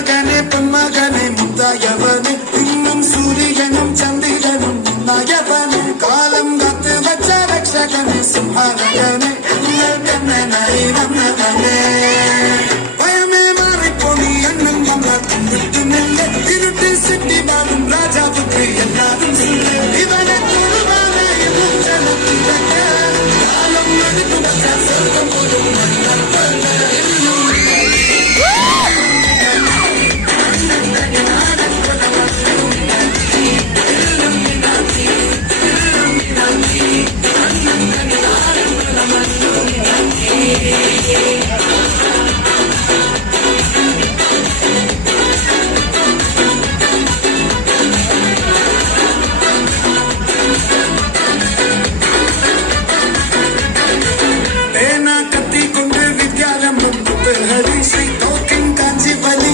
പൊന്മകനെ പൊന്മകനെ മുത്തായവനെ ഇന്നും സൂര്യനും ചന്ദ്രനും മുന്നായവനെ കാലം കാത്ത് വച്ച രക്ഷകനെ സിംഹാലയനെ കണ്ണനായി വന്നവനെ ഭയമേ മാറിപ്പോണി എണ്ണം വന്നിട്ടുന്നില്ല ഇരുട്ടിൽ സിറ്റി വാഴും രാജാവുക്ക് എല്ലാവരും ഇവനെ കാലം എടുത്തു വച്ച സ്വർഗം പോലും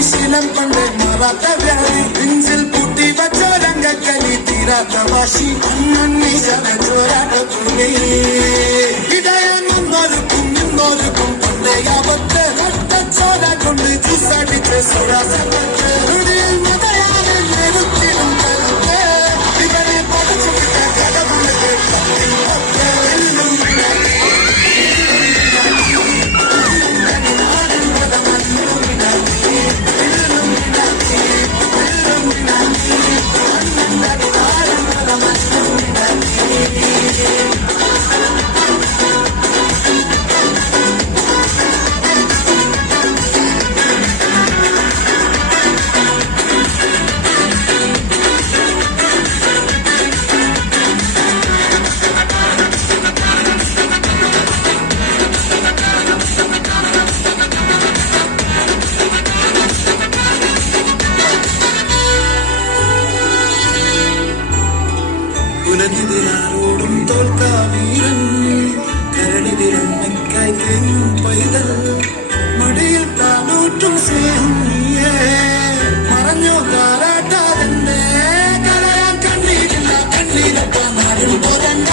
ശീലം കൊണ്ട് മാറാത്ത വ്യാധി നെഞ്ചിൽ പൂട്ടി വച്ചോരങ്കലി തീരാത്ത വാശി അണ്ണി ചോരാട്ട തുള്ളി ഇടയൊന്നൊരുക്കും ഇന്നൊരുക്കും പണ്ടയാവത്ത് ചോര കൊണ്ട് ചൂസടിച്ച് സ്വരാസപ്പത്ത് മതയാതെ നെരുത്തിലും കരുത്ത് ഇവരെ പഠിച്ചു കടവുള്ളത് ഉലകിതിരാരോടും തോൽക്കാ വീരൻ കരടിതിരമ്മയ്ക്കായി തേങ്ങും പൈതൽ മടിയിൽ താനൂറ്റും സ്നേഹം നീയേ മറഞ്ഞോ കാരാട്ടാതെന്നെ കരയാൻ കണ്ണീരില്ല കണ്ണീരപ്പ നാടും പോരണ്ട